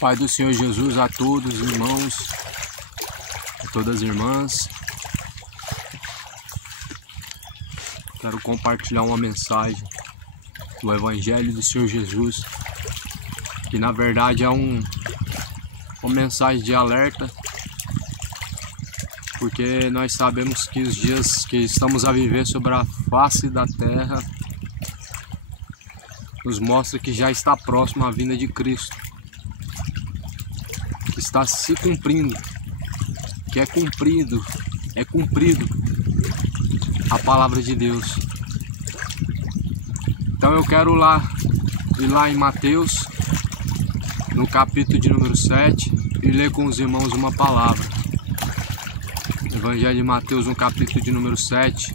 Pai do Senhor Jesus a todos os irmãos, a todas as irmãs. Quero compartilhar uma mensagem do Evangelho do Senhor Jesus, que na verdade é uma mensagem de alerta, porque nós sabemos que os dias que estamos a viver sobre a face da terra nos mostra que já está próximo a vinda de Cristo, que está se cumprindo, que é cumprido a palavra de Deus. Então eu quero ir lá em Mateus, no capítulo de número 7, e ler com os irmãos uma palavra. Evangelho de Mateus, no capítulo de número 7,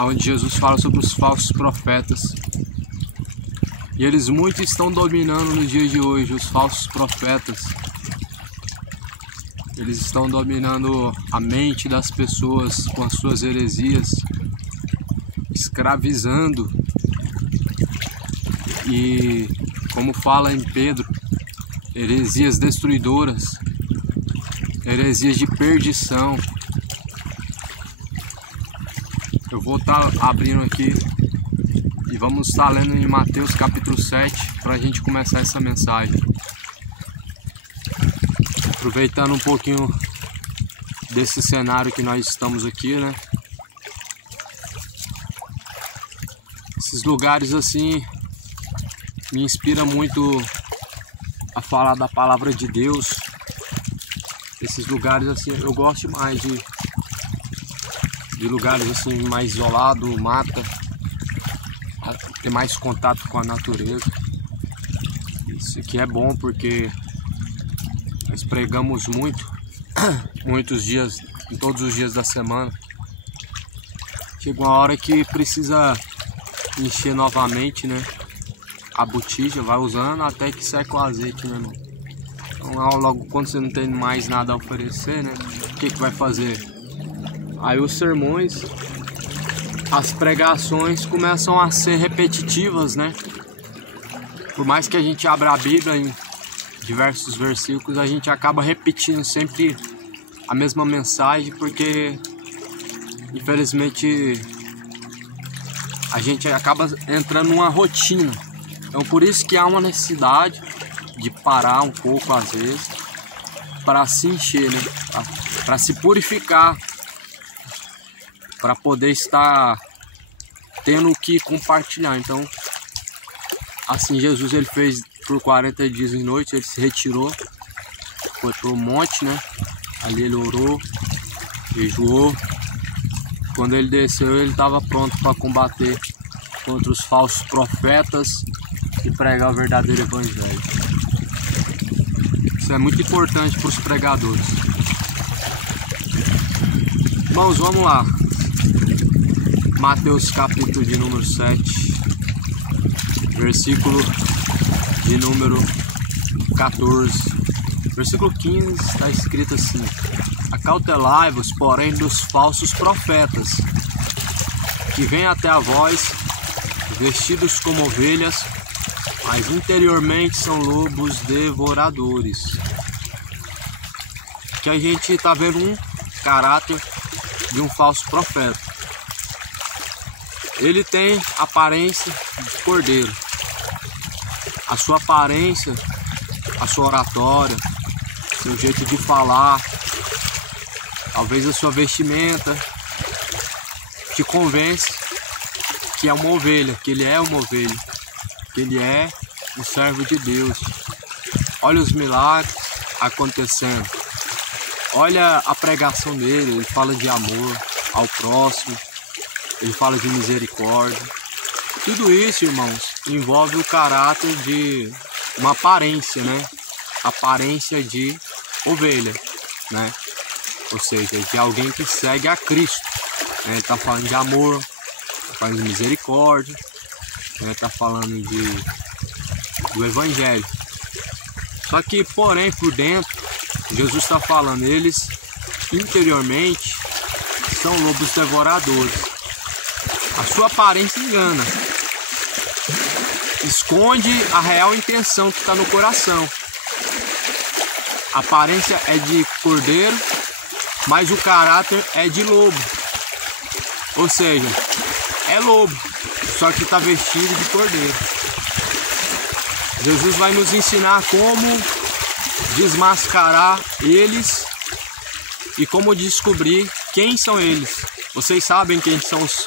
onde Jesus fala sobre os falsos profetas. E eles muito estão dominando no dia de hoje, os falsos profetas. Eles estão dominando a mente das pessoas com as suas heresias, escravizando. E como fala em Pedro, heresias destruidoras, heresias de perdição. Eu vou estar abrindo aqui e vamos estar lendo em Mateus capítulo 7 para a gente começar essa mensagem. Aproveitando um pouquinho desse cenário que nós estamos aqui, né? Esses lugares assim me inspira muito a falar da palavra de Deus. Esses lugares assim, eu gosto mais de lugares assim mais isolados, mata, ter mais contato com a natureza. Isso aqui é bom porque nós pregamos muitos dias, em todos os dias da semana. Chega uma hora que precisa encher novamente, né? A botija, vai usando até que seca o azeite, né, irmão? Então logo quando você não tem mais nada a oferecer, né? O que vai fazer? Aí os sermões, as pregações começam a ser repetitivas, né? Por mais que a gente abra a Bíblia em diversos versículos, a gente acaba repetindo sempre a mesma mensagem, porque infelizmente a gente acaba entrando numa rotina. Então por isso que há uma necessidade de parar um pouco às vezes para se encher, né? Para se purificar, para poder estar tendo o que compartilhar. Então assim Jesus ele fez por 40 dias e noites, ele se retirou, foi para o monte, né? Ali ele orou, jejuou. Quando ele desceu, ele estava pronto para combater contra os falsos profetas e pregar o verdadeiro evangelho. Isso é muito importante para os pregadores. Irmãos, vamos lá. Mateus capítulo de número 7, versículo de número 14, versículo 15, está escrito assim: acautelai-vos, porém, dos falsos profetas, que vêm até a vós, vestidos como ovelhas, mas interiormente são lobos devoradores. Que a gente está vendo um caráter de um falso profeta. Ele tem aparência de cordeiro. A sua aparência, a sua oratória, seu jeito de falar, talvez a sua vestimenta, te convence que é uma ovelha, que ele é uma ovelha, que ele é um servo de Deus. Olha os milagres acontecendo. Olha a pregação dele, ele fala de amor ao próximo, ele fala de misericórdia. Tudo isso, irmãos, envolve o caráter de uma aparência, né? Aparência de ovelha, né? Ou seja, de alguém que segue a Cristo, né? Ele está falando de amor, está falando de misericórdia, né? Está falando do evangelho. Só que, porém, por dentro, Jesus está falando, eles interiormente são lobos devoradores. A sua aparência engana. esconde a real intenção que está no coração. A aparência é de cordeiro, mas o caráter é de lobo. Ou seja, é lobo, só que está vestido de cordeiro. Jesus vai nos ensinar como desmascarar eles e como descobrir quem são eles. Vocês sabem quem são os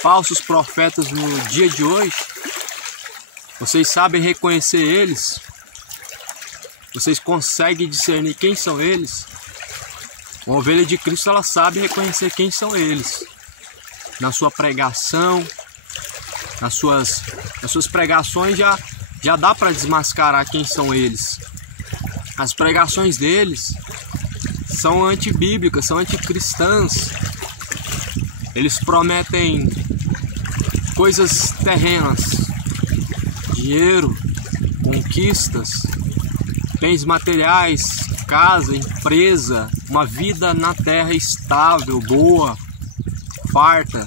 falsos profetas no dia de hoje? Vocês sabem reconhecer eles? Vocês conseguem discernir quem são eles? Uma ovelha de Cristo, ela sabe reconhecer quem são eles. Na sua pregação, nas suas pregações já dá para desmascarar quem são eles. As pregações deles são antibíblicas, são anticristãs. Eles prometem coisas terrenas, dinheiro, conquistas, bens materiais, casa, empresa, uma vida na terra estável, boa, farta,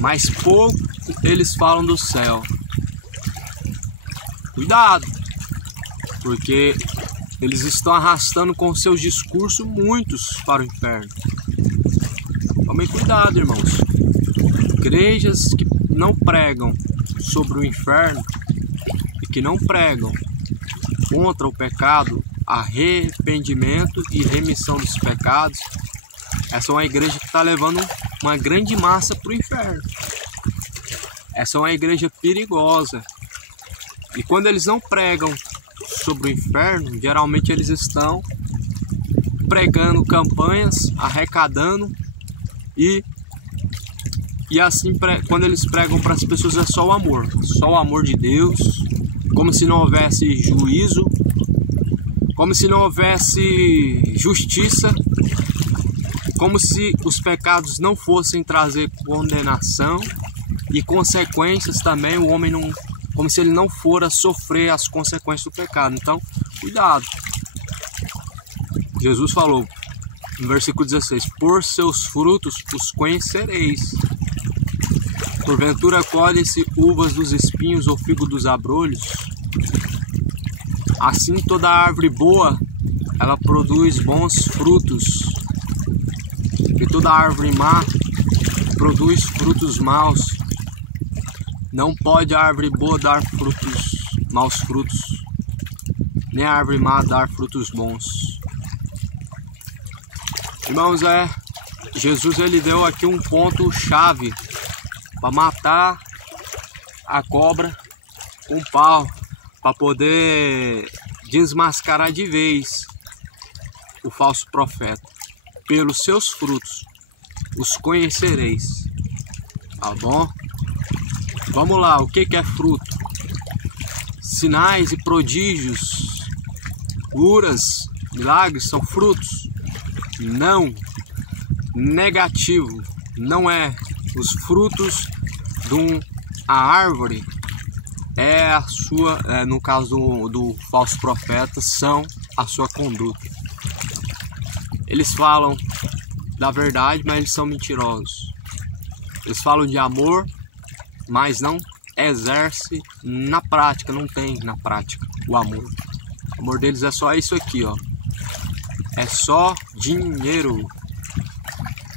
mas pouco eles falam do céu. Cuidado, porque eles estão arrastando com seus discursos muitos para o inferno. Tomem cuidado, irmãos. Igrejas que não pregam sobre o inferno e que não pregam contra o pecado, arrependimento e remissão dos pecados, essa é uma igreja que está levando uma grande massa para o inferno. Essa é uma igreja perigosa. E quando eles não pregam sobre o inferno, geralmente eles estão pregando campanhas, arrecadando e assim, quando eles pregam para as pessoas, é só o amor de Deus, como se não houvesse juízo, como se não houvesse justiça, como se os pecados não fossem trazer condenação e consequências também, o homem não, como se ele não fora sofrer as consequências do pecado. Então, cuidado. Jesus falou no versículo 16: por seus frutos os conhecereis. Porventura colhe-se uvas dos espinhos ou figo dos abrolhos? Assim toda árvore boa, ela produz bons frutos, e toda árvore má produz frutos maus. Não pode a árvore boa dar maus frutos, nem a árvore má dar frutos bons. Irmãos, Jesus ele deu aqui um ponto chave para matar a cobra com pau, para poder desmascarar de vez o falso profeta. Pelos seus frutos os conhecereis. Tá bom? Vamos lá, o que é fruto? Sinais e prodígios, curas, milagres são frutos? Não. Negativo. Não é. Os frutos de a árvore é a sua, no caso do falso profeta, são a sua conduta. Eles falam da verdade, mas eles são mentirosos. Eles falam de amor, mas não exerce na prática, não tem na prática o amor. O amor deles é só isso aqui, ó. É só dinheiro.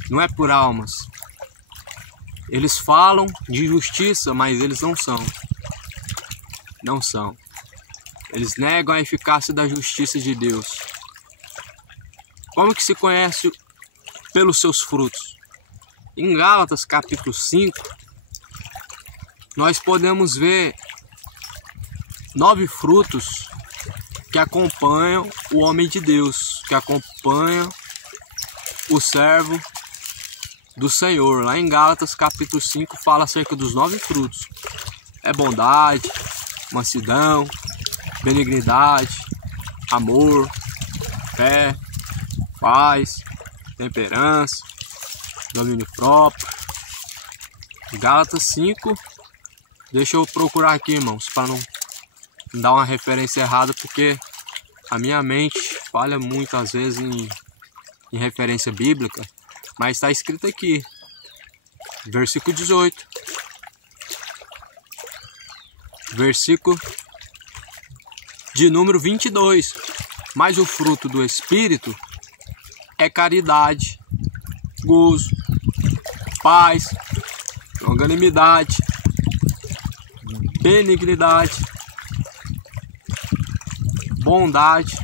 Não é por almas. Eles falam de justiça, mas eles não são. Não são. Eles negam a eficácia da justiça de Deus. Como que se conhece pelos seus frutos? Em Gálatas capítulo 5, nós podemos ver 9 frutos que acompanham o homem de Deus, que acompanham o servo do Senhor. Lá em Gálatas capítulo 5 fala acerca dos 9 frutos. É bondade, mansidão, benignidade, amor, fé, paz, temperança, domínio próprio. Gálatas 5, deixa eu procurar aqui, irmãos, para não dar uma referência errada, porque a minha mente falha muito às vezes em referência bíblica, mas está escrito aqui, versículo 18, versículo de número 22. Mas o fruto do Espírito é caridade, gozo, paz, longanimidade, benignidade, bondade,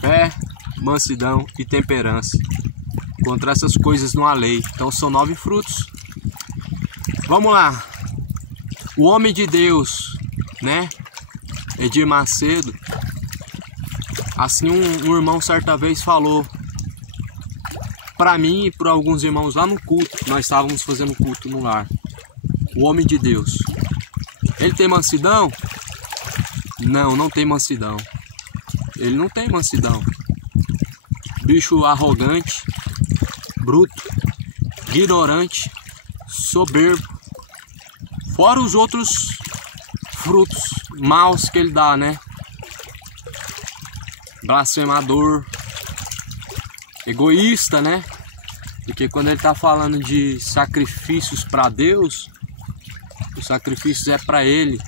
fé, mansidão e temperança. Contra essas coisas não há lei. Então são 9 frutos. Vamos lá. O homem de Deus, né? Edir Macedo. Assim um irmão certa vez falou para mim e para alguns irmãos lá no culto. Nós estávamos fazendo culto no lar. O homem de Deus. Ele tem mansidão? Não, não tem mansidão. Ele não tem mansidão. Bicho arrogante, bruto, ignorante, soberbo. Fora os outros frutos maus que ele dá, né? Blasfemador, egoísta, né? Porque quando ele tá falando de sacrifícios para Deus, os sacrifícios é para ele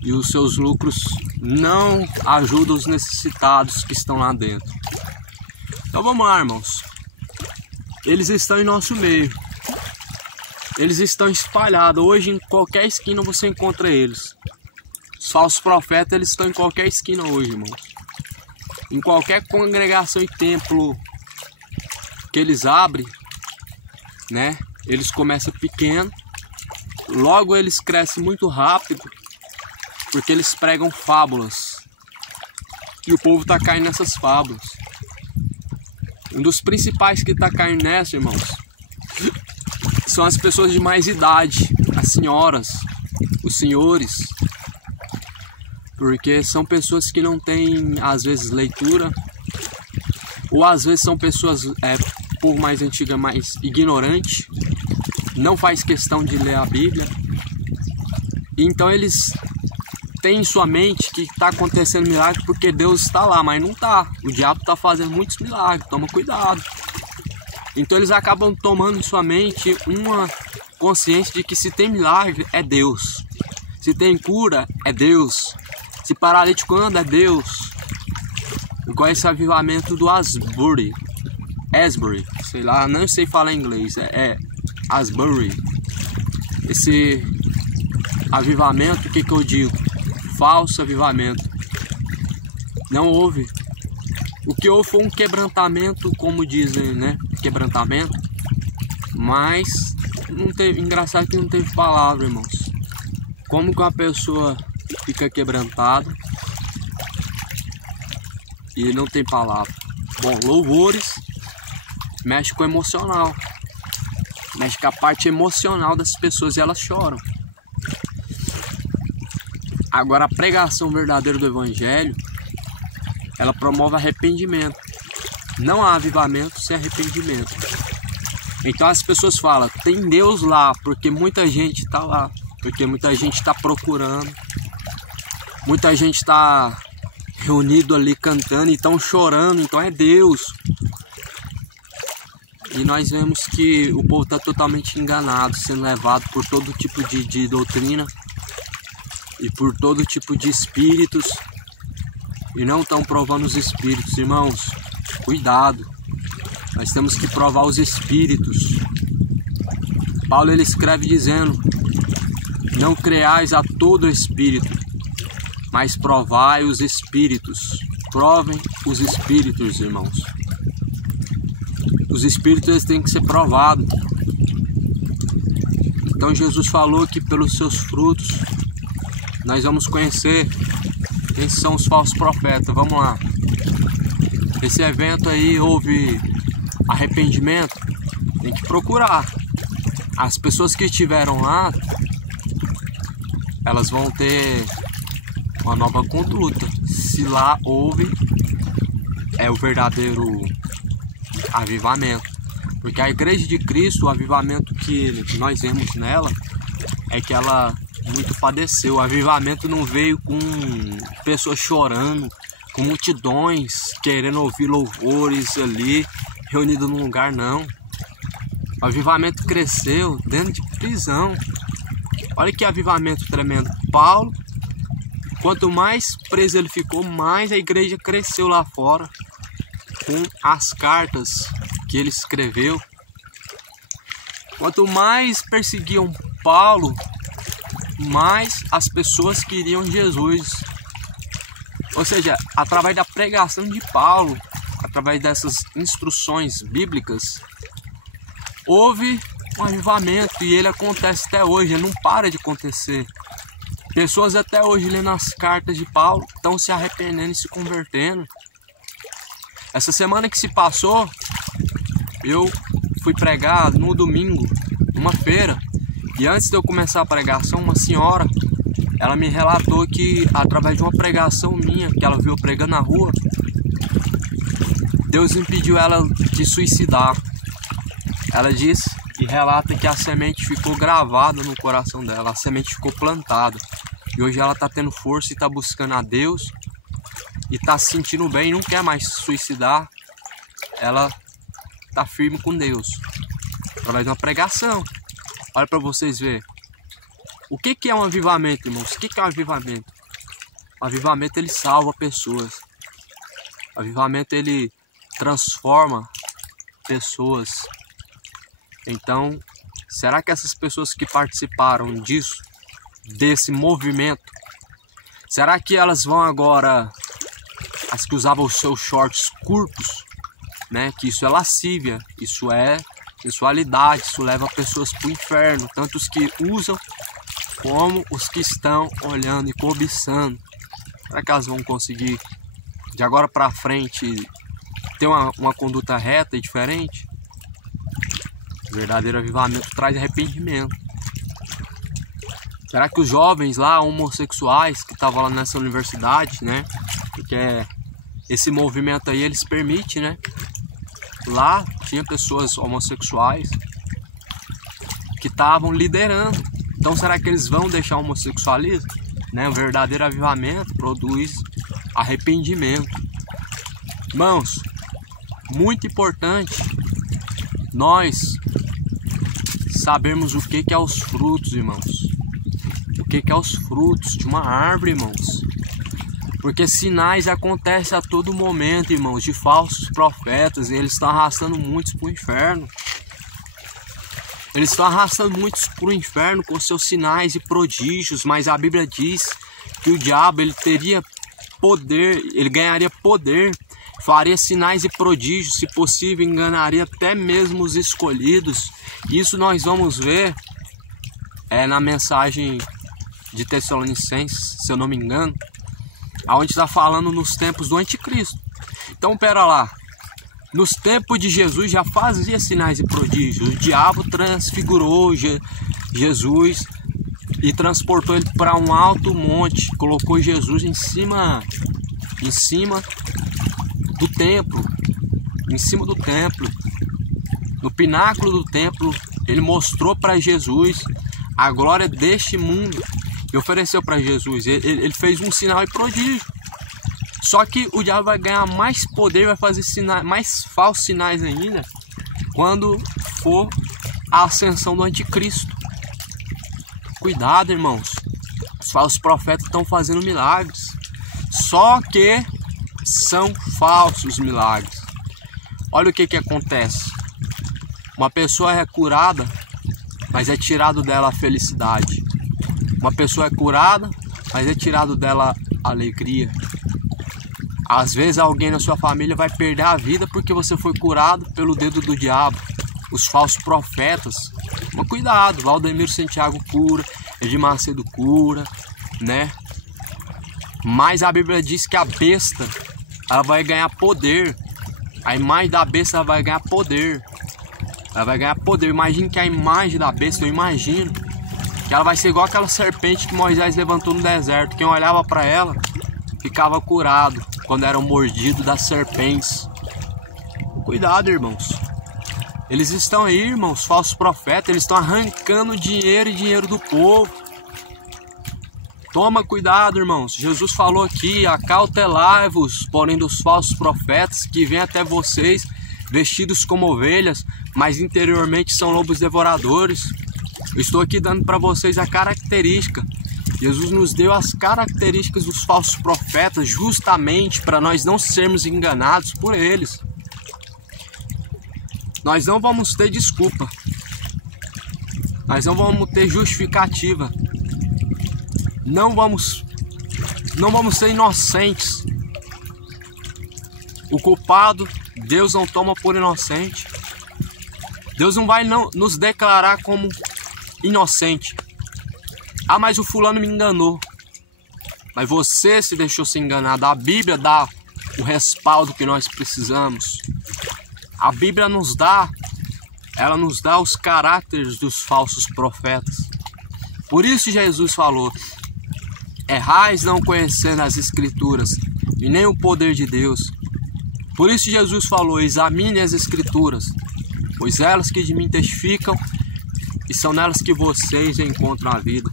e os seus lucros não ajudam os necessitados que estão lá dentro. Então vamos lá, irmãos. Eles estão em nosso meio. Eles estão espalhados. Hoje em qualquer esquina você encontra eles. Os falsos profetas, eles estão em qualquer esquina hoje, irmãos. Em qualquer congregação e templo que eles abrem, né? Eles começam pequeno, logo eles crescem muito rápido, porque eles pregam fábulas. E o povo está caindo nessas fábulas. Um dos principais que está caindo nessa, irmãos, são as pessoas de mais idade, as senhoras, os senhores. Porque são pessoas que não têm, às vezes, leitura. Ou às vezes são pessoas, povo mais antiga, mais ignorante. Não faz questão de ler a Bíblia. Então eles têm em sua mente que está acontecendo milagre porque Deus está lá, mas não está. O diabo está fazendo muitos milagres, toma cuidado. Então eles acabam tomando em sua mente uma consciência de que se tem milagre, é Deus. Se tem cura, é Deus. Se paralítico anda, é Deus. Igual esse avivamento do Asbury, sei lá, não sei falar inglês, é Asbury. Esse avivamento, o que eu digo? Falso avivamento. Não houve. O que houve foi um quebrantamento, como dizem, né? Quebrantamento. Mas não teve, engraçado que não teve palavra, irmãos. Como que uma pessoa fica quebrantada e não tem palavra? Bom, louvores mexe com o emocional, mexe com a parte emocional das pessoas e elas choram. Agora a pregação verdadeira do evangelho, ela promove arrependimento. Não há avivamento sem arrependimento. Então as pessoas falam, tem Deus lá, porque muita gente está lá, porque muita gente está procurando, muita gente está reunido ali cantando e estão chorando, então é Deus. E nós vemos que o povo está totalmente enganado, sendo levado por todo tipo de doutrina e por todo tipo de espíritos, e não estão provando os espíritos, irmãos. Cuidado, nós temos que provar os espíritos. Paulo ele escreve dizendo: não creais a todo espírito, mas provai os espíritos. Provem os espíritos, irmãos. Os espíritos eles têm que ser provados. Então Jesus falou que pelos seus frutos nós vamos conhecer quem são os falsos profetas. Vamos lá. Esse evento aí houve arrependimento, tem que procurar. As pessoas que estiveram lá, elas vão ter uma nova conduta. Se lá houve o verdadeiro avivamento. Porque a igreja de Cristo, o avivamento que nós vemos nela, é que ela muito padeceu. O avivamento não veio com pessoas chorando, com multidões querendo ouvir louvores ali, reunidos num lugar, não. O avivamento cresceu dentro de prisão. Olha que avivamento tremendo. Paulo Quanto mais preso ele ficou, mais a igreja cresceu lá fora, com as cartas que ele escreveu. Quanto mais perseguiam Paulo, mais as pessoas queriam Jesus. Ou seja, através da pregação de Paulo, através dessas instruções bíblicas, houve um avivamento, e ele acontece até hoje, ele não para de acontecer. Pessoas até hoje lendo as cartas de Paulo estão se arrependendo e se convertendo. Essa semana que se passou, eu fui pregar no domingo, numa feira, e antes de eu começar a pregação, uma senhora, ela me relatou que através de uma pregação minha, que ela viu pregando na rua, Deus impediu ela de suicidar. Ela disse e relata que a semente ficou gravada no coração dela, a semente ficou plantada. E hoje ela está tendo força e está buscando a Deus, e está se sentindo bem, não quer mais se suicidar. Ela está firme com Deus, através de uma pregação. Olha para vocês verem. O que é um avivamento, irmãos? O que é um avivamento? O avivamento, ele salva pessoas. O avivamento, ele transforma pessoas. Então, será que essas pessoas que participaram disso, desse movimento, será que elas vão agora, as que usavam os seus shorts curtos, né? Que isso é lascívia, isso é sensualidade, isso leva pessoas para o inferno, tanto os que usam como os que estão olhando e cobiçando. Será que elas vão conseguir de agora para frente ter uma conduta reta e diferente? O verdadeiro avivamento traz arrependimento. Será que os jovens lá, homossexuais, que estavam lá nessa universidade, né? Porque esse movimento aí, eles permitem, né? Lá tinha pessoas homossexuais que estavam liderando. Então será que eles vão deixar o homossexualismo? Né? O verdadeiro avivamento produz arrependimento. Irmãos, muito importante nós sabermos o que é os frutos, irmãos. O que é os frutos de uma árvore, irmãos. Porque sinais acontecem a todo momento, irmãos, de falsos profetas, e eles estão arrastando muitos para o inferno. Eles estão arrastando muitos para o inferno com seus sinais e prodígios, mas a Bíblia diz que o diabo, ele teria poder, ele ganharia poder, faria sinais e prodígios, se possível enganaria até mesmo os escolhidos. Isso nós vamos ver na mensagem de Tessalonicenses, se eu não me engano, aonde está falando nos tempos do anticristo. Então, pera lá. Nos tempos de Jesus já fazia sinais e prodígios. O diabo transfigurou Jesus e transportou ele para um alto monte. Colocou Jesus em cima do templo. Em cima do templo. No pináculo do templo, ele mostrou para Jesus a glória deste mundo. E ofereceu para Jesus. Ele fez um sinal e prodígio. Só que o diabo vai ganhar mais poder, vai fazer sinais, mais falsos sinais ainda, quando for a ascensão do anticristo. Cuidado, irmãos. Os falsos profetas estão fazendo milagres. Só que são falsos milagres. Olha o que acontece. Uma pessoa é curada, mas é tirado dela a felicidade. Uma pessoa é curada, mas é tirado dela a alegria. Às vezes alguém na sua família vai perder a vida porque você foi curado pelo dedo do diabo. Os falsos profetas. Mas cuidado, Valdemiro Santiago cura, Edir Macedo cura, né? Mas a Bíblia diz que a besta, ela vai ganhar poder. A imagem da besta, ela vai ganhar poder. Ela vai ganhar poder. Imagine que a imagem da besta, eu imagino que ela vai ser igual aquela serpente que Moisés levantou no deserto. Quem olhava para ela ficava curado quando eram mordidos das serpentes. Cuidado, irmãos. Eles estão aí, irmãos, falsos profetas. Eles estão arrancando dinheiro e dinheiro do povo. Toma cuidado, irmãos. Jesus falou aqui: acautelai-vos, porém, dos falsos profetas que vêm até vocês vestidos como ovelhas, mas interiormente são lobos devoradores. Eu estou aqui dando para vocês a característica Jesus nos deu as características dos falsos profetas justamente para nós não sermos enganados por eles. Nós não vamos ter desculpa. Nós não vamos ter justificativa. Não vamos ser inocentes. O culpado, Deus não toma por inocente. Deus não vai nos declarar como inocente. Ah, mas o fulano me enganou. Mas você se deixou se enganar. A Bíblia dá o respaldo que nós precisamos. A Bíblia nos dá os caráteres dos falsos profetas. Por isso Jesus falou: errais não conhecendo as Escrituras e nem o poder de Deus. Por isso Jesus falou: examine as Escrituras, pois elas que de mim testificam, e são nelas que vocês encontram a vida.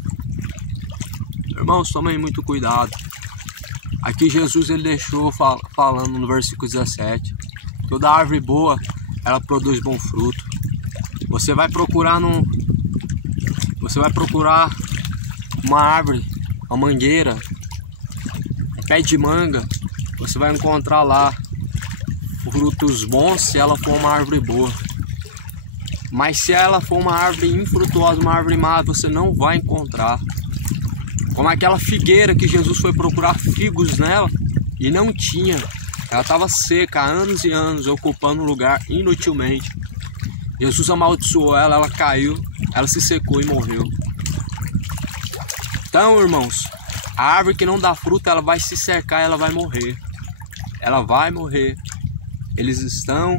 Irmãos, tomem muito cuidado. Aqui Jesus ele deixou falando no versículo 17: toda árvore boa, ela produz bom fruto. Você vai procurar uma árvore, uma mangueira, um pé de manga, você vai encontrar lá frutos bons se ela for uma árvore boa. Mas se ela for uma árvore infrutuosa, uma árvore má, você não vai encontrar. Como aquela figueira que Jesus foi procurar figos nela e não tinha. Ela estava seca há anos e anos, ocupando um lugar inutilmente. Jesus amaldiçoou ela, ela caiu, ela se secou e morreu. Então, irmãos, a árvore que não dá fruta, ela vai se secar, ela vai morrer. Ela vai morrer. Eles estão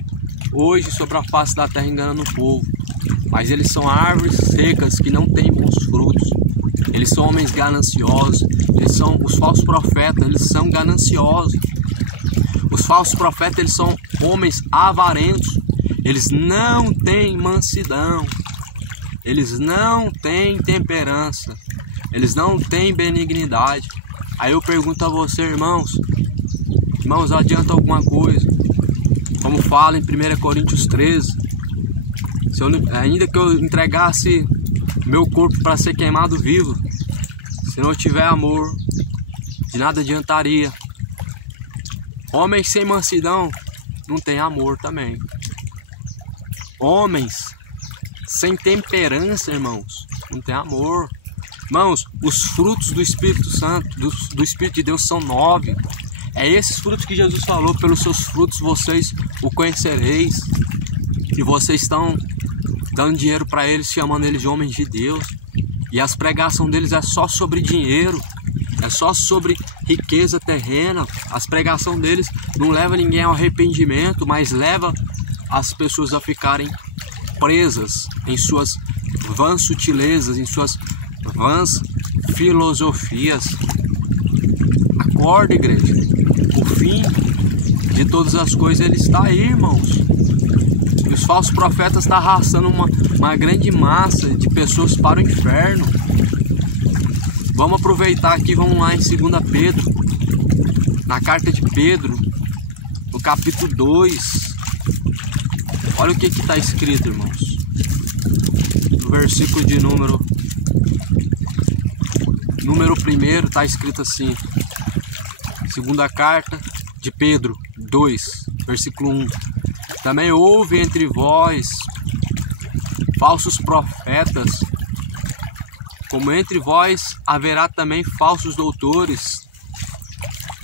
hoje sobre a face da terra enganando o povo. Mas eles são árvores secas que não têm bons frutos. Eles são homens gananciosos. Os falsos profetas, eles são gananciosos. Os falsos profetas, eles são homens avarentos. Eles não têm mansidão. Eles não têm temperança. Eles não têm benignidade. Aí eu pergunto a você, irmãos, adianta alguma coisa? Como fala em 1 Coríntios 13, ainda que eu entregasse meu corpo para ser queimado vivo, se não tiver amor, de nada adiantaria. Homens sem mansidão não tem amor também. Homens sem temperança, irmãos, não tem amor. Irmãos, os frutos do Espírito Santo, do Espírito de Deus são 9. É esses frutos que Jesus falou: pelos seus frutos vocês o conhecereis. E vocês estão dando dinheiro para eles, chamando eles de homens de Deus. E as pregações deles é só sobre dinheiro, é só sobre riqueza terrena. As pregações deles não levam ninguém ao arrependimento, mas leva as pessoas a ficarem presas em suas vãs sutilezas, em suas vãs filosofias. Acorda, igreja. O fim de todas as coisas ele está aí, irmãos. E os falsos profetas estão arrastando uma grande massa de pessoas para o inferno. Vamos aproveitar aqui, vamos lá em 2 Pedro, na carta de Pedro, no capítulo 2. Olha o que está escrito, irmãos. No versículo de número 1 está escrito assim. Segunda carta de Pedro 2, versículo 1. Também houve entre vós falsos profetas, como entre vós haverá também falsos doutores,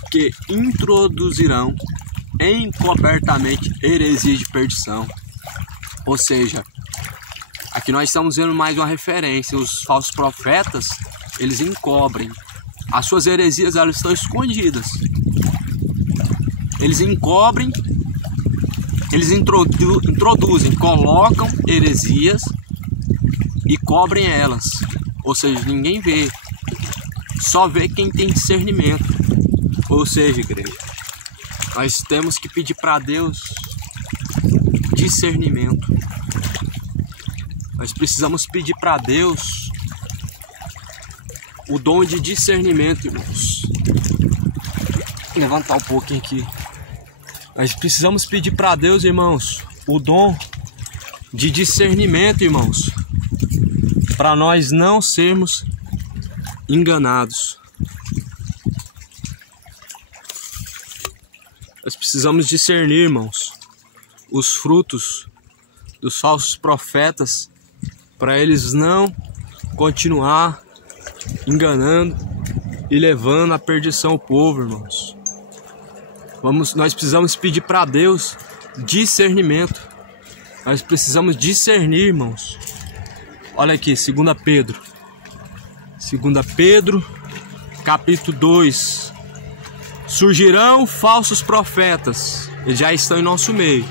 que introduzirão encobertamente heresias de perdição. Ou seja, aqui nós estamos vendo mais uma referência. Os falsos profetas, eles encobrem. As suas heresias, elas estão escondidas. Eles encobrem, eles introduzem, colocam heresias e cobrem elas. Ou seja, ninguém vê. Só vê quem tem discernimento. Ou seja, igreja, nós temos que pedir para Deus discernimento. Nós precisamos pedir para Deus o dom de discernimento, irmãos. Vou levantar um pouquinho aqui. Nós precisamos pedir para Deus, irmãos, o dom de discernimento, irmãos, para nós não sermos enganados. Nós precisamos discernir, irmãos, os frutos dos falsos profetas, para eles não continuar enganando e levando à perdição o povo, irmãos. Nós precisamos pedir para Deus discernimento. Nós precisamos discernir, irmãos. Olha aqui, 2 Pedro. 2 Pedro, capítulo 2. Surgirão falsos profetas. Eles já estão em nosso meio.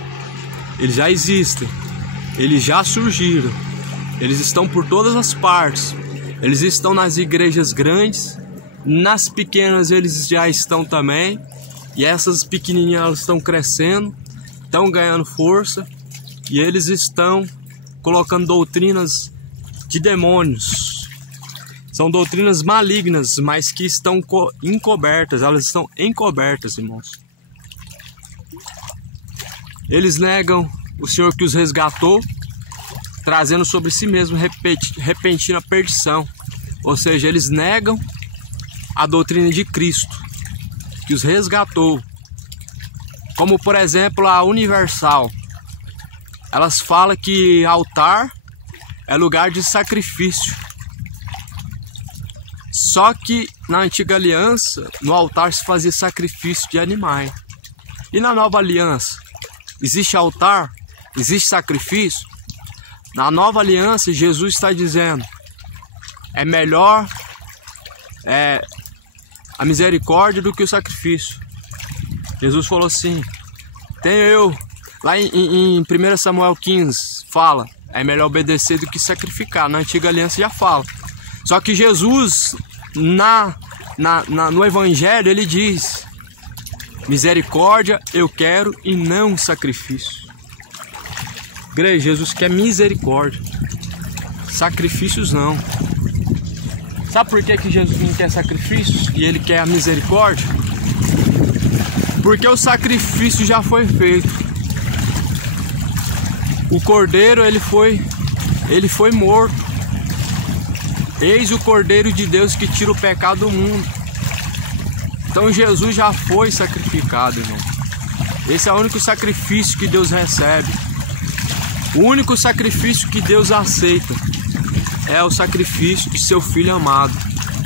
Eles já existem. Eles já surgiram. Eles estão por todas as partes. Eles estão nas igrejas grandes. Nas pequenas eles já estão também. E essas pequenininhas elas estão crescendo. Estão ganhando força. E eles estão colocando doutrinas de demônios. São doutrinas malignas, mas que estão encobertas. Elas estão encobertas, irmãos. Eles negam o Senhor que os resgatou, trazendo sobre si mesmo repentina perdição. Ou seja, eles negam a doutrina de Cristo, que os resgatou. Como, por exemplo, a Universal. Elas falam que altar é lugar de sacrifício. Só que na antiga aliança, no altar se fazia sacrifício de animais. E na nova aliança, existe altar? Existe sacrifício? Na nova aliança, Jesus está dizendo: é melhor a misericórdia do que o sacrifício. Jesus falou assim: tenho eu. Lá em 1 Samuel 15 fala: é melhor obedecer do que sacrificar. Na antiga aliança já fala. Só que Jesus, no Evangelho, ele diz: misericórdia eu quero e não sacrifício. Igreja, Jesus quer misericórdia, sacrifícios não. Sabe por que Jesus não quer sacrifícios e ele quer a misericórdia? Porque o sacrifício já foi feito. O cordeiro ele foi morto. Eis o Cordeiro de Deus que tira o pecado do mundo. Então Jesus já foi sacrificado, irmão. Esse é o único sacrifício que Deus recebe. O único sacrifício que Deus aceita é o sacrifício de seu Filho amado.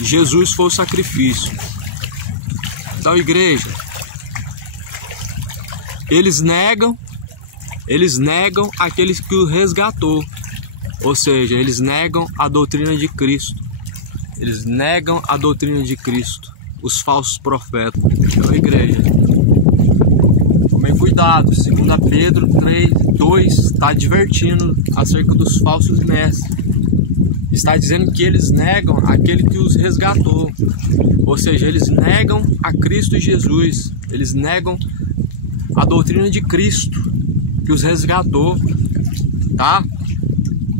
Jesus foi o sacrifício. Então, igreja, eles negam aqueles que o resgatou. Ou seja, eles negam a doutrina de Cristo. Eles negam a doutrina de Cristo. Os falsos profetas. Então, igreja, tomem cuidado. 2 Pedro 2 está advertindo acerca dos falsos mestres. Está dizendo que eles negam aquele que os resgatou. Ou seja, eles negam a Cristo Jesus. Eles negam a doutrina de Cristo que os resgatou. Tá?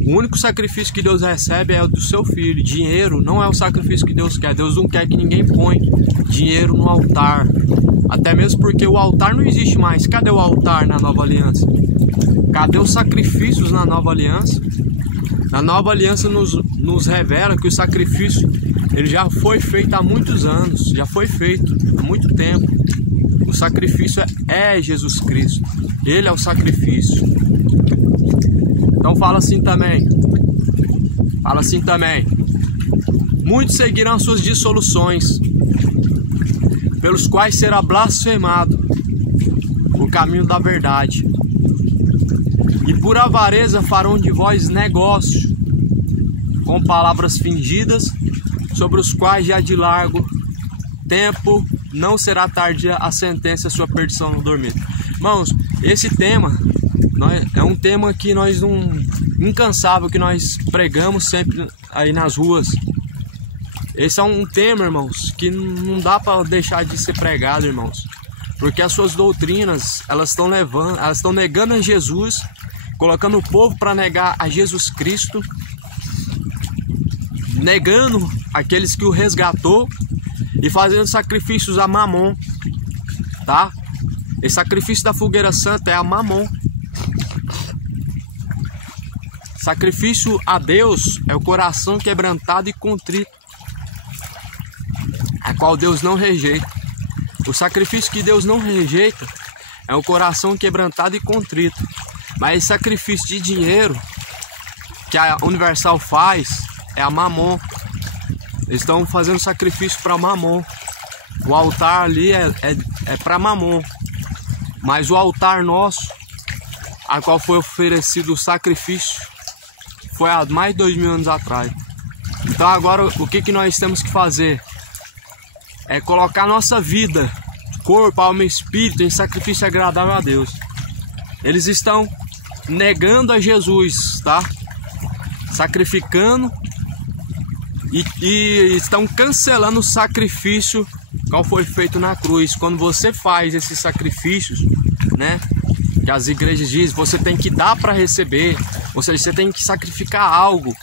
O único sacrifício que Deus recebe é o do seu filho. Dinheiro não é o sacrifício que Deus quer. Deus não quer que ninguém põe dinheiro no altar. Até mesmo porque o altar não existe mais. Cadê o altar na nova aliança? Cadê os sacrifícios na nova aliança? Na nova aliança nos revela que o sacrifício ele já foi feito há muitos anos. Já foi feito há muito tempo. O sacrifício é Jesus Cristo. Ele é o sacrifício. Então fala assim também. Muitos seguirão suas dissoluções, pelos quais será blasfemado o caminho da verdade. E por avareza farão de vós negócio, com palavras fingidas, sobre os quais já de largo tempo não será tardia a sentença, a sua perdição no dormir. Irmãos, esse tema é um tema que nós incansável, que nós pregamos sempre aí nas ruas. Esse é um tema, irmãos, que não dá para deixar de ser pregado, irmãos, porque as suas doutrinas elas estão negando a Jesus, colocando o povo para negar a Jesus Cristo, negando aqueles que o resgatou e fazendo sacrifícios a Mamon, tá? Esse sacrifício da fogueira santa é a Mamon. Sacrifício a Deus é o coração quebrantado e contrito. qual Deus não rejeita. O sacrifício que Deus não rejeita é o coração quebrantado e contrito. Mas esse sacrifício de dinheiro que a Universal faz é a Mamon. Eles estão fazendo sacrifício para Mamon. O altar ali é para Mamon. Mas o altar nosso, a qual foi oferecido o sacrifício, foi há mais de 2000 anos atrás. Então agora o que nós temos que fazer? É colocar nossa vida, corpo, alma e espírito em sacrifício agradável a Deus. Eles estão negando a Jesus, tá? Sacrificando e estão cancelando o sacrifício qual foi feito na cruz. Quando você faz esses sacrifícios, né, que as igrejas dizem, você tem que dar para receber, ou seja, você tem que sacrificar algo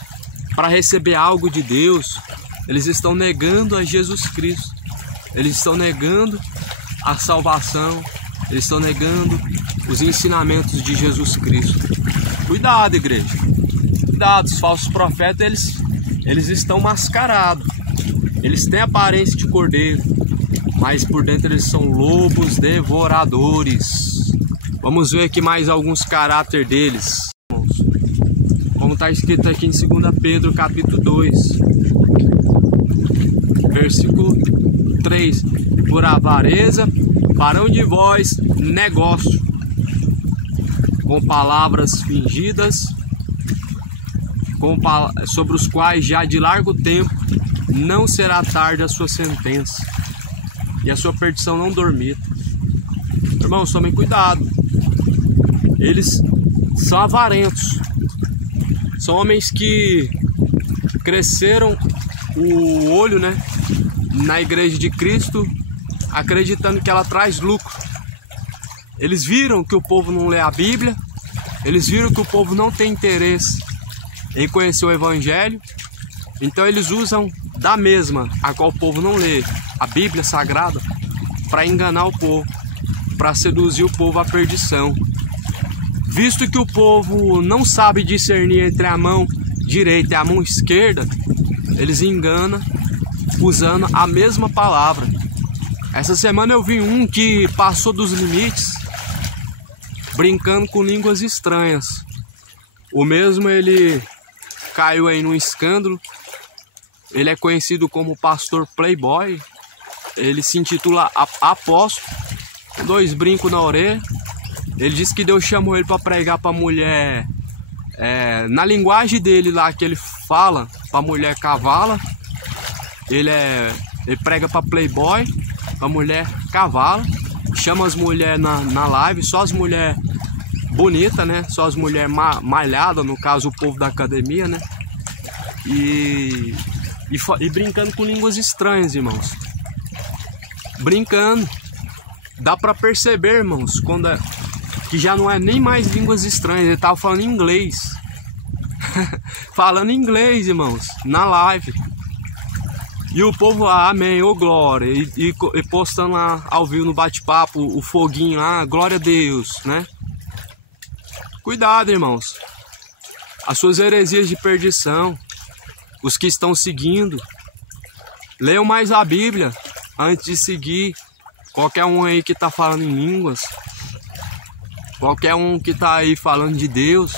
para receber algo de Deus. Eles estão negando a Jesus Cristo, eles estão negando a salvação, eles estão negando os ensinamentos de Jesus Cristo. Cuidado, igreja, cuidado. Os falsos profetas, eles estão mascarados, eles têm aparência de cordeiro, mas por dentro eles são lobos devoradores. Vamos ver aqui mais alguns caráter deles, como está escrito aqui em 2 Pedro capítulo 2, versículo 3. Por avareza farão de vós negócio, com palavras fingidas, sobre os quais já de largo tempo não será tarde a sua sentença, e a sua perdição não dormita. Irmãos, tomem cuidado. Eles são avarentos. São homens que cresceram o olho, né, na igreja de Cristo, acreditando que ela traz lucro. Eles viram que o povo não lê a Bíblia. Eles viram que o povo não tem interesse em conhecer o Evangelho. Então eles usam da mesma a qual o povo não lê, a Bíblia Sagrada, para enganar o povo, para seduzir o povo à perdição. Visto que o povo não sabe discernir entre a mão direita e a mão esquerda, eles enganam usando a mesma palavra. Essa semana eu vi um que passou dos limites, brincando com línguas estranhas. O mesmo, ele caiu aí num escândalo. Ele é conhecido como pastor playboy. Ele se intitula apóstolo, 2 brincos na orelha. Ele disse que Deus chamou ele para pregar para mulher, na linguagem dele lá que ele fala, para mulher cavala. Ele prega para playboy, para mulher cavala. Chama as mulheres na live, só as mulheres bonitas, né? Só as mulheres malhadas, no caso o povo da academia, né? E brincando com línguas estranhas, irmãos. Brincando. Dá para perceber, irmãos, que já não é nem mais línguas estranhas. Ele tava falando inglês. Falando inglês, irmãos, na live. E o povo lá, amém, ô glória. E postando lá ao vivo no bate-papo, o foguinho lá, glória a Deus, né? Cuidado, irmãos. As suas heresias de perdição, os que estão seguindo, leiam mais a Bíblia antes de seguir qualquer um aí que tá falando em línguas, qualquer um que tá aí falando de Deus,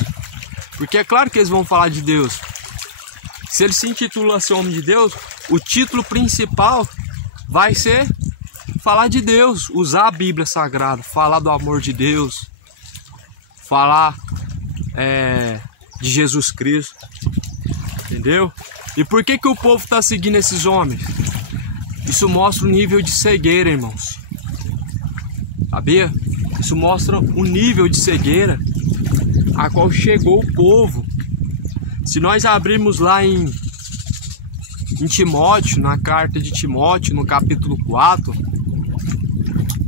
porque é claro que eles vão falar de Deus. Se ele se intitula ser homem de Deus, o título principal vai ser falar de Deus, usar a Bíblia Sagrada, falar do amor de Deus, falar de Jesus Cristo, entendeu? E por que o povo está seguindo esses homens? Isso mostra o nível de cegueira, irmãos. Sabia? Isso mostra o nível de cegueira a qual chegou o povo. Se nós abrirmos lá em Timóteo, na carta de Timóteo, no capítulo 4,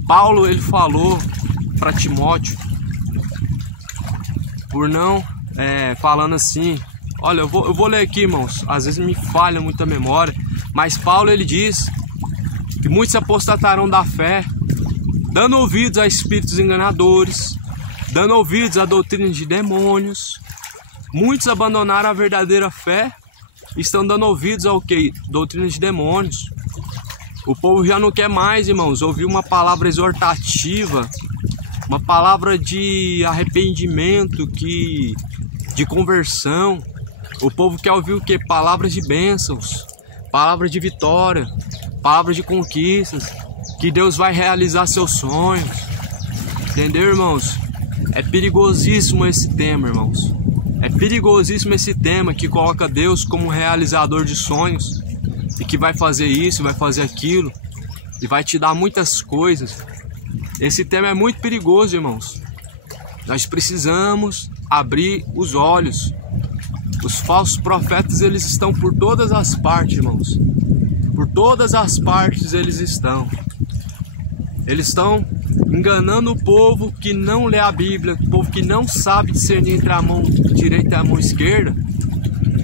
Paulo ele falou para Timóteo, por não, falando assim, olha, eu vou ler aqui, irmãos, às vezes me falha muito a memória, mas Paulo ele diz que muitos apostatarão da fé, dando ouvidos a espíritos enganadores, dando ouvidos a doutrinas de demônios. Muitos abandonaram a verdadeira fé, estão dando ouvidos ao que? Doutrinas de demônios. O povo já não quer mais, irmãos, ouvir uma palavra exortativa, uma palavra de arrependimento, de conversão. O povo quer ouvir o quê? Palavras de bênçãos, palavras de vitória, palavras de conquistas, que Deus vai realizar seus sonhos. Entendeu, irmãos? É perigosíssimo esse tema, irmãos. É perigosíssimo esse tema que coloca Deus como realizador de sonhos e que vai fazer isso, vai fazer aquilo e vai te dar muitas coisas. Esse tema é muito perigoso, irmãos. Nós precisamos abrir os olhos. Os falsos profetas, eles estão por todas as partes, irmãos. Por todas as partes eles estão. Eles estão enganando o povo que não lê a Bíblia, o povo que não sabe discernir entre a mão direita e a mão esquerda.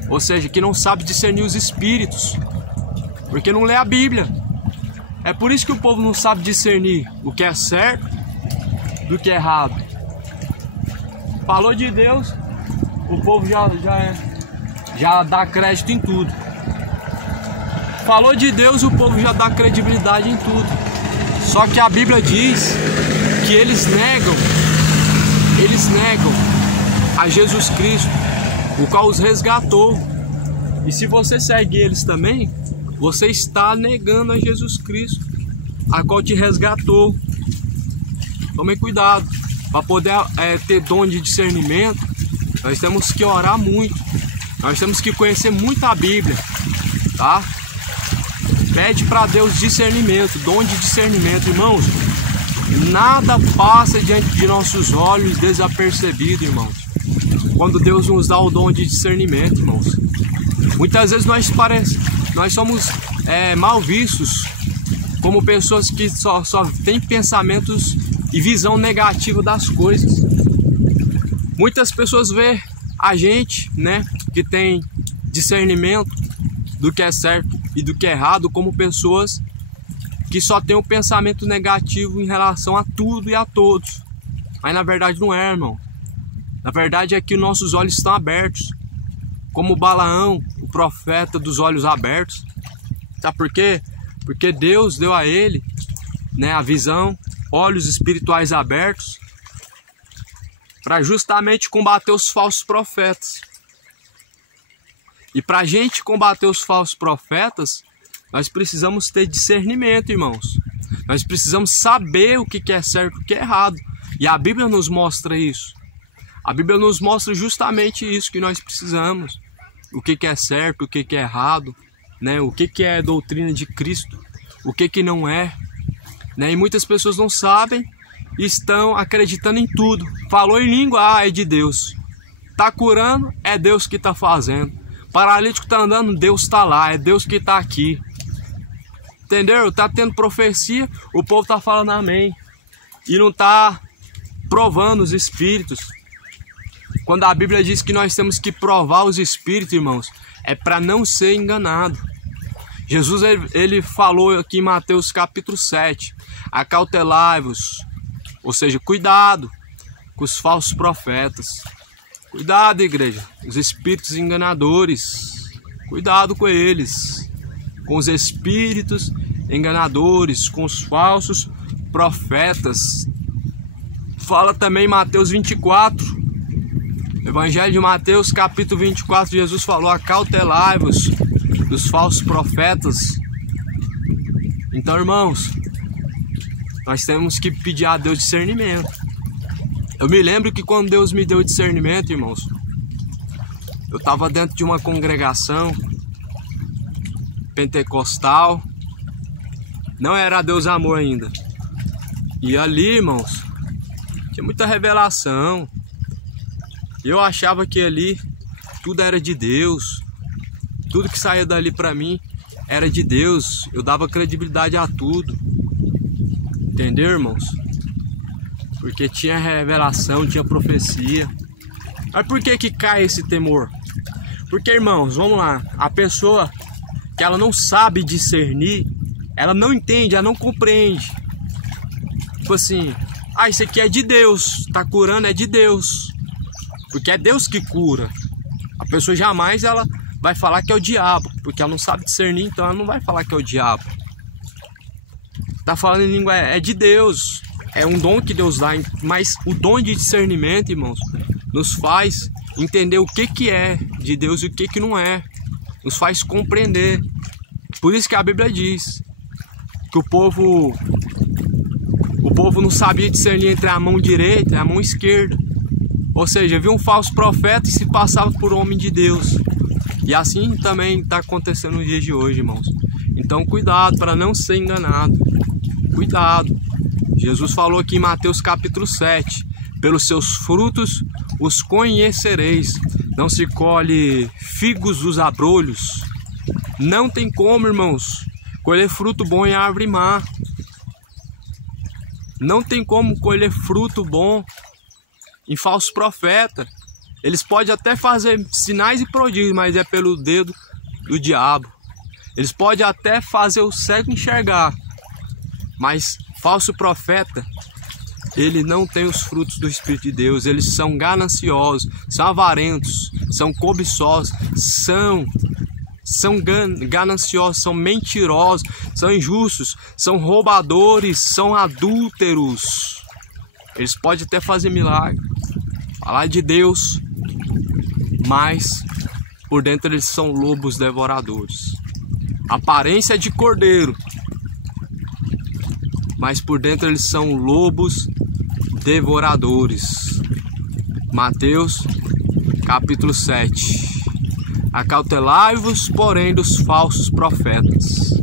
Ou seja, que não sabe discernir os espíritos, porque não lê a Bíblia. É por isso que o povo não sabe discernir o que é certo do que é errado. Falou de Deus, o povo já dá crédito em tudo. Falou de Deus, o povo já dá credibilidade em tudo. Só que a Bíblia diz que eles negam a Jesus Cristo, o qual os resgatou. E se você segue eles também, você está negando a Jesus Cristo, a qual te resgatou. Tome cuidado. Para poder ter dom de discernimento, nós temos que orar muito. Nós temos que conhecer muito a Bíblia, tá? Pede para Deus discernimento, dom de discernimento, irmãos. Nada passa diante de nossos olhos desapercebido, irmãos. Quando Deus nos dá o dom de discernimento, irmãos. Muitas vezes nós somos mal vistos como pessoas que só têm pensamentos e visão negativa das coisas. Muitas pessoas veem a gente, né, que tem discernimento do que é certo e do que é errado, como pessoas que só têm um pensamento negativo em relação a tudo e a todos. Mas na verdade não é, irmão. Na verdade é que nossos olhos estão abertos, como Balaão, o profeta dos olhos abertos. Sabe por quê? Porque Deus deu a ele, né, a visão, olhos espirituais abertos, para justamente combater os falsos profetas. E para a gente combater os falsos profetas, nós precisamos ter discernimento, irmãos. Nós precisamos saber o que é certo e o que é errado. E a Bíblia nos mostra isso. A Bíblia nos mostra justamente isso que nós precisamos. O que é certo, o que é errado, né? O que é doutrina de Cristo, o que não é. Né? E muitas pessoas não sabem e estão acreditando em tudo. Falou em língua, é de Deus. Tá curando, é Deus que tá fazendo. Paralítico tá andando, Deus está lá, é Deus que está aqui. Entendeu? Tá tendo profecia, o povo tá falando amém. E não tá provando os espíritos. Quando a Bíblia diz que nós temos que provar os espíritos, irmãos, é para não ser enganado. Jesus ele falou aqui em Mateus capítulo 7, acautelai-vos, ou seja, cuidado com os falsos profetas. Cuidado, igreja, os espíritos enganadores, cuidado com eles, com os espíritos enganadores, com os falsos profetas. Fala também em Mateus 24, Evangelho de Mateus capítulo 24, Jesus falou, acautelai-vos dos falsos profetas. Então, irmãos, nós temos que pedir a Deus discernimento. Eu me lembro que quando Deus me deu discernimento, irmãos, eu estava dentro de uma congregação pentecostal, não era Deus amor ainda. E ali, irmãos, tinha muita revelação. Eu achava que ali tudo era de Deus, tudo que saía dali para mim era de Deus. Eu dava credibilidade a tudo, entendeu, irmãos? Porque tinha revelação, tinha profecia. Mas por que cai esse temor? Porque, irmãos, vamos lá, a pessoa que ela não sabe discernir, ela não entende, ela não compreende. Tipo assim, isso aqui é de Deus, tá curando, é de Deus. Porque é Deus que cura. A pessoa jamais ela vai falar que é o diabo, porque ela não sabe discernir, então ela não vai falar que é o diabo. tá falando em língua é de Deus. É um dom que Deus dá, mas o dom de discernimento, irmãos, nos faz entender o que é de Deus e o que não é. Nos faz compreender. Por isso que a Bíblia diz que o povo não sabia discernir entre a mão direita e a mão esquerda. Ou seja, viu um falso profeta e se passava por homem de Deus. E assim também está acontecendo nos dias de hoje, irmãos. Então cuidado para não ser enganado. Cuidado. Jesus falou aqui em Mateus capítulo 7. Pelos seus frutos os conhecereis. Não se colhe figos dos abrolhos. Não tem como, irmãos, colher fruto bom em árvore má. Não tem como colher fruto bom em falso profeta. Eles podem até fazer sinais e prodígios, mas é pelo dedo do diabo. Eles podem até fazer o cego enxergar, mas falso profeta, ele não tem os frutos do Espírito de Deus. Eles são gananciosos, são avarentos, são cobiçosos, são gananciosos, são mentirosos, são injustos, são roubadores, são adúlteros. Eles podem até fazer milagre, falar de Deus, mas por dentro eles são lobos devoradores. Aparência de cordeiro, mas por dentro eles são lobos devoradores. Mateus capítulo 7. Acautelai-vos, porém, dos falsos profetas,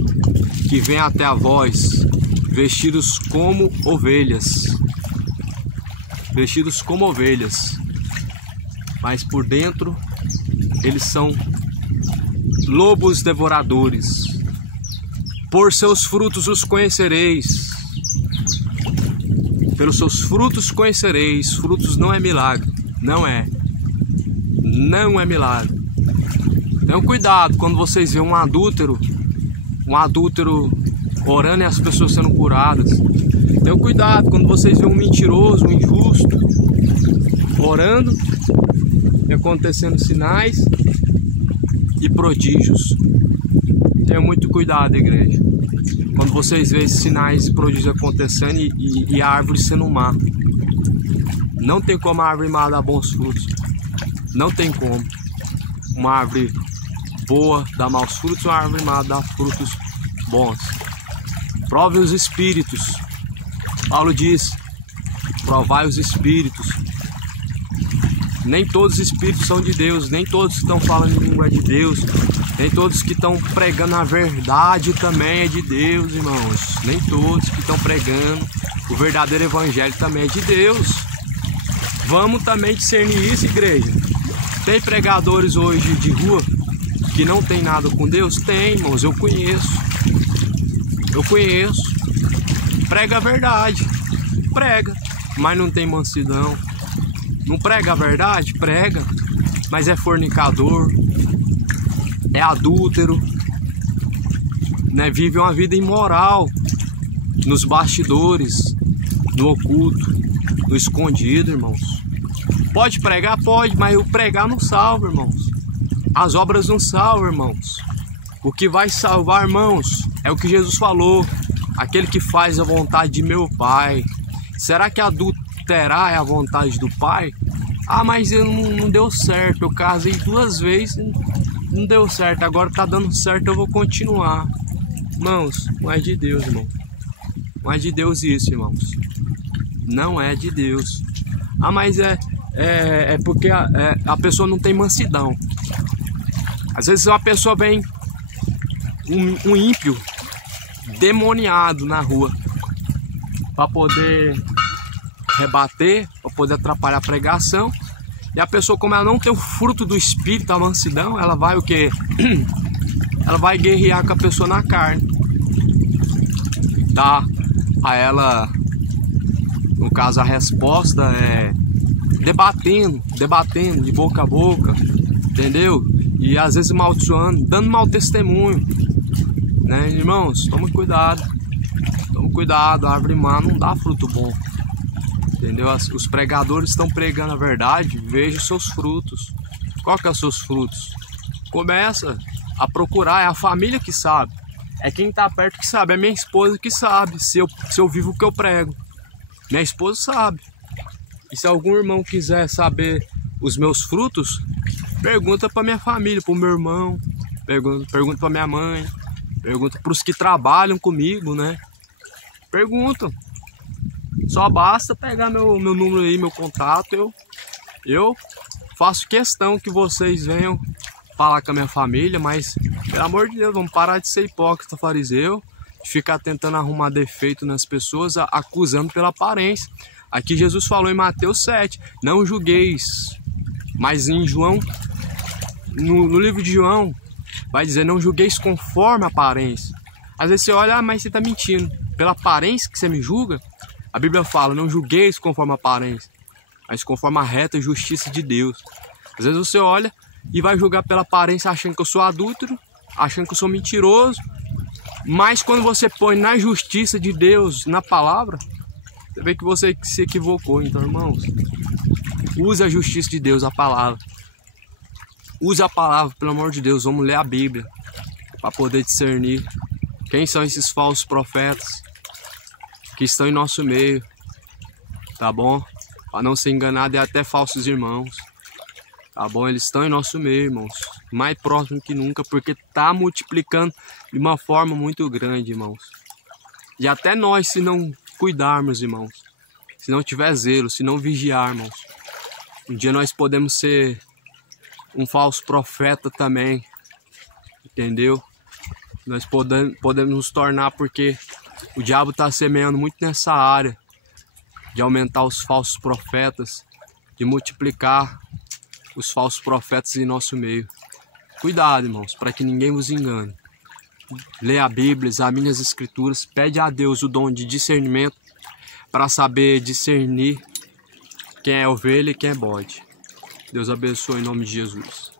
que vêm até a vós, vestidos como ovelhas. Vestidos como ovelhas, mas por dentro eles são lobos devoradores. Por seus frutos os conhecereis. Pelos seus frutos conhecereis. Frutos não é milagre. Não é milagre. Tenham cuidado quando vocês veem um adúltero orando e as pessoas sendo curadas. Tenham cuidado quando vocês veem um mentiroso, um injusto orando e acontecendo sinais e prodígios. Tenham muito cuidado, igreja, quando vocês veem sinais e prodígios acontecendo e a árvore sendo má. Não tem como a árvore má dar bons frutos. Não tem como uma árvore boa dar maus frutos, uma árvore má dar frutos bons. Prove os espíritos. Paulo diz: provai os espíritos. Nem todos os espíritos são de Deus, nem todos que estão falando em língua é de Deus, nem todos que estão pregando a verdade também é de Deus, irmãos. Nem todos que estão pregando o verdadeiro evangelho também é de Deus. Vamos também discernir isso, igreja. Tem pregadores hoje de rua que não tem nada com Deus? Tem, irmãos, eu conheço. Prega a verdade, prega, mas não tem mansidão. Não prega a verdade? Prega, mas é fornicador, é adúltero, né? Vive uma vida imoral nos bastidores, no oculto, no escondido, irmãos. Pode pregar? Pode, mas o pregar não salva, irmãos. As obras não salvam, irmãos. O que vai salvar, irmãos, é o que Jesus falou: aquele que faz a vontade de meu Pai. Será que adulterar é a vontade do Pai? Ah, mas não deu certo, eu casei 2 vezes, não deu certo, agora tá dando certo, eu vou continuar. Irmãos, não é de Deus, irmão. Não é de Deus isso, irmãos. Não é de Deus. Ah, mas é porque a pessoa não tem mansidão. Às vezes uma pessoa vem, um ímpio demoniado na rua, para poder rebater, para poder atrapalhar a pregação. E a pessoa, como ela não tem o fruto do Espírito, a mansidão, ela vai o quê? Ela vai guerrear com a pessoa na carne. Dá a ela, no caso, a resposta é debatendo de boca a boca, entendeu? E às vezes amaldiçoando, dando mau testemunho, né, irmãos? Tome cuidado, a árvore má não dá fruto bom, entendeu? Os pregadores estão pregando a verdade, veja os seus frutos. Qual que é os seus frutos? Começa a procurar, é a família que sabe. É quem tá perto que sabe, é minha esposa que sabe se eu vivo o que eu prego. Minha esposa sabe. E se algum irmão quiser saber os meus frutos, pergunta pra minha família, pro meu irmão, pergunta pra minha mãe, pergunta pros que trabalham comigo, né? Perguntam. Só basta pegar meu número aí, meu contato, eu faço questão que vocês venham falar com a minha família, mas, pelo amor de Deus, vamos parar de ser hipócrita, fariseu, de ficar tentando arrumar defeito nas pessoas, acusando pela aparência. Aqui Jesus falou em Mateus 7, não julgueis, mas em João, no livro de João, vai dizer, não julgueis conforme a aparência. Às vezes você olha, mas você está mentindo, pela aparência que você me julga. A Bíblia fala, não julgueis conforme a aparência, mas conforme a reta justiça de Deus. Às vezes você olha e vai julgar pela aparência achando que eu sou adúltero, achando que eu sou mentiroso. Mas quando você põe na justiça de Deus, na palavra, você vê que você se equivocou. Então, irmãos, use a justiça de Deus, a palavra. Use a palavra, pelo amor de Deus. Vamos ler a Bíblia para poder discernir quem são esses falsos profetas que estão em nosso meio, tá bom? Para não ser enganado, e até falsos irmãos, tá bom? Eles estão em nosso meio, irmãos, mais próximo que nunca, porque tá multiplicando de uma forma muito grande, irmãos. E até nós, se não cuidarmos, irmãos, se não tiver zelo, se não vigiarmos, um dia nós podemos ser um falso profeta também, entendeu? Nós podemos nos tornar, porque o diabo está semeando muito nessa área de aumentar os falsos profetas, de multiplicar os falsos profetas em nosso meio. Cuidado, irmãos, para que ninguém vos engane. Leia a Bíblia, examine as Escrituras, pede a Deus o dom de discernimento para saber discernir quem é ovelha e quem é bode. Deus abençoe em nome de Jesus.